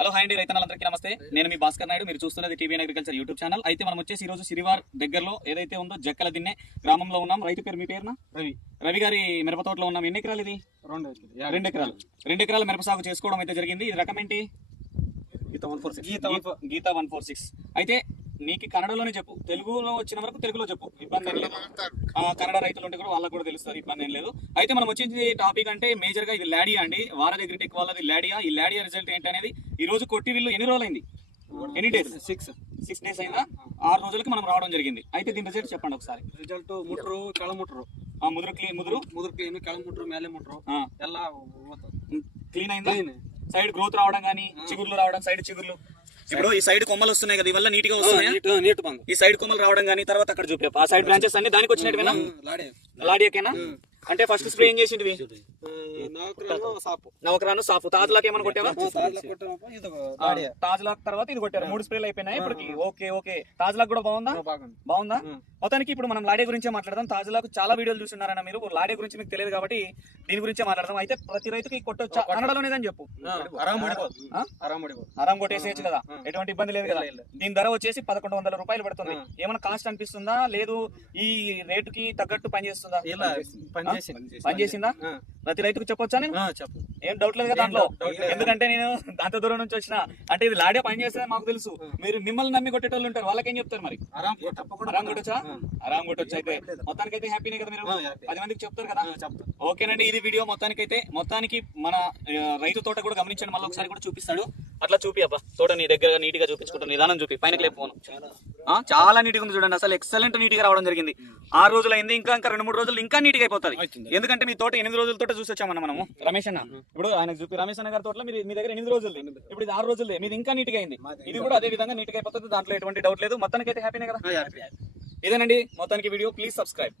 Hello hi అండి రైతన్నలందరికీ నమస్తే. నేను మీ భాస్కర్ నాయుడు. మీరు చూస్తున్నది టీవీఎన్ అగ్రికల్చర్ యూట్యూబ్ ఛానల్. అయితే మనం వచ్చేసి ఈ రోజు సిరివార్ దగ్గరలో ఏదైతే ఉందో జక్కల దిన్నె గ్రామంలో ఉన్నాం. రైతు పేరు మీ పేరున రవి గారి మిరప తోటలో ఉన్నాం. ఎన్ని ఎకరాలు ఇది? 2 ఎకరాలు. 2 ఎకరాల మిరప సాగు చేసుకోవడం అయితే జరిగింది. ఇది రకం ఏంటి? గీతా 146. అయితే నీకు కన్నడలోనే చెప్పు, తెలుగులో వచ్చిన వరకు తెలుగులో చెప్పు, ఇబ్బంది ఏం లేదు. కన్నడ రైతులు ఉంటే కూడా వాళ్ళకి కూడా తెలుస్తుంది, ఇబ్బంది ఏం లేదు. అయితే మనం వచ్చేసి టాపిక్ అంటే మేజర్ గా ఇది లాడియా అండి. వారధి అగ్రిటెక్ వాళ్ళది లాడియా. ఈ లాడియా రిజల్ట్ ఏంటనేది ఈ రోజు కొట్టి వీళ్ళు ఎన్ని రోజులైంది? ఎన్ని డేస్? 6 days అయిందా? 6 రోజులకి మనం రావడం జరిగింది. అయితే దీని రిజల్ట్ చెప్పండి ఒకసారి. ರಿಸಲ್ಟ್ ಮುಟ್ರು ಕೆಳ ಮುಟ್ರು ముదురు ಕ್ಲೀನ್ ಕೆಳ ಮುಟ್ರು ಮೇಲೆ ಮುಟ್ರು ಎಲ್ಲ క్లీన్ అయిందా? సైడ్ గ్రోత్ రావడం కానీ, చిగుర్లు రావడం, సైడ్ చిగుర్లు, ఇప్పుడు ఈ సైడ్ కొమ్మలు వస్తున్నాయి కదా, ఇవల్ల నీట్ గా వస్తున్నాయి. ನೀಟ್ ಬಂದು ఈ సైడ్ కొమ్మలు రావడం కానీ, తర్వాత అక్కడ చూపి ఆ సైడ్ బ్రాంచెస్ అన్ని దానికి వచ్చినట్టువేనా? లాడియాకేనా? అంటే ఫస్ట్ స్ప్రే ఏం చేసింటివి? నవకరాను సాపు. తాజ్లాక్ ఏమైనా కొట్టావా? తాజ్లాక్ తర్వాత ఇది కొట్టారు. 3 స్ప్రేలు అయిపోయినాయి ఇప్పటికి. ఓకే. తాజ్లాక్ కూడా బాగుందా? మొత్తానికి ఇప్పుడు మనం లాడే గురించే మాట్లాడదాం. తాజ్లాక్ చాలా వీడియోలు చూస్తున్నారన్న మీరు. లాడే గురించి మీకు తెలియదు కాబట్టి దీని గురించే మాట్లాడదాం. అయితే ప్రతి రైతుకి కొట్టొచ్చా? కన్నడలోనేదని చెప్పు. ఆరాం కొట్టేసేయచ్చు కదా, ఎటువంటి ఇబ్బంది లేదు కదా. దీని ధర వచ్చేసి 1100 రూపాయలు పడుతుంది. ఏమైనా కాస్ట్ అనిపిస్తుందా? లేదు ఈ రేటుకి తగ్గట్టు పనిచేస్తుందా? పనిచేసిందా? ప్రతి రైతుకు చెప్పొచ్చా? నేను ఏం డౌట్ లేదు కదా దాంట్లో. ఎందుకంటే నేను అంత దూరం నుంచి వచ్చిన. అంటే ఇది లాడే పని చేస్తే మాకు తెలుసు. మీరు మిమ్మల్ని నమ్మి కొట్టేటోళ్ళు ఉంటారు, వాళ్ళకేం చెప్తారు మరి? ఆరాం కొట్టొచ్చా? ఆరాం కొట్టొచ్చు. అయితే మొత్తానికి అయితే హ్యాపీనే కదా మీరు? 10 మందికి చెప్తారు కదా. ఓకేనండి, ఇది వీడియో మొత్తానికి మన రైతు తోట కూడా గమనించండి. మళ్ళీ ఒకసారి కూడా చూపిస్తాడు. అట్లా చూపి అబ్బా, తోట నీ దగ్గర నీట్ గా చూపించుకుంటాను. నిదానం చూపి, పైన లేకపోను. చాలా నీట్ గా ఉంది చూడండి. అసలు ఎక్సలెంట్ నీట్ గా రావడం జరిగింది. 6 రోజులు అయింది. ఇంకా 2-3 రోజులు ఇంకా నీట్ గా అయిపోతుంది. ఎందుకంటే మీ తోట 8 రోజుల తోట చూసి వచ్చామన్న మనము. రమేష్ అన్న ఇప్పుడు ఆయన చూపి, రమేష్ అన్న గారి తోటలో మీ దగ్గర 8 రోజులు, ఇప్పుడు ఇది 6 రోజులే. మీది ఇంకా నీట్ గా అయింది. ఇది కూడా అదే విధంగా నీట్ గా అయిపోతుంది. దాంట్లో ఎటువంటి డౌట్ లేదు. మొత్తానికి అయితే హ్యాపీనే కదా. ఇదేనండి మొత్తానికి వీడియో. Please subscribe.